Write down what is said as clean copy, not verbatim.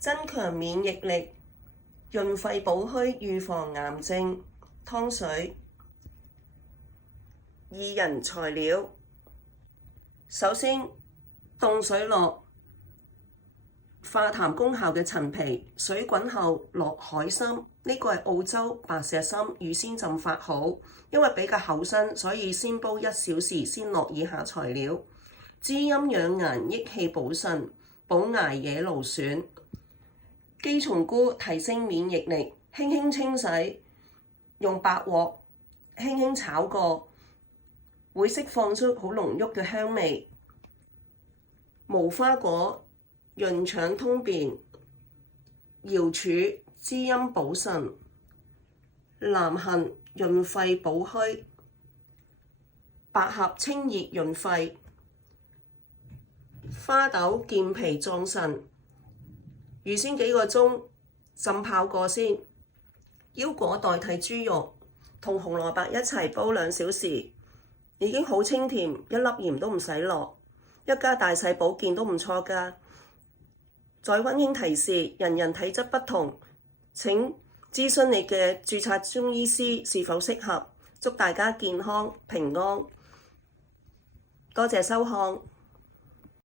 增強免疫力，潤肺補虛，預防癌症。湯水2人材料，首先凍水落化痰功效嘅陳皮，水滾後落海參，呢個係澳洲白石參，預先浸發好，因為比較厚身，所以先煲1小時先落以下材料。滋陰養顏，益氣補腎，補牙惹勞損。雞松菇提升免疫力，輕輕清洗，用白鑊輕輕炒過，會釋放出好濃郁嘅香味。無花果潤腸通便，瑤柱滋陰補腎，南杏潤肺補虛，百合清熱潤肺，花豆健脾壯腎。預先幾個鐘浸泡過先。腰果代替豬肉，同紅蘿蔔一齊煲2小時，已經好清甜，一粒鹽都唔使落。一家大細保健都唔錯㗎。再溫馨提示，人人體質不同，請諮詢你嘅註冊中醫師是否適合。祝大家健康平安，多謝收看。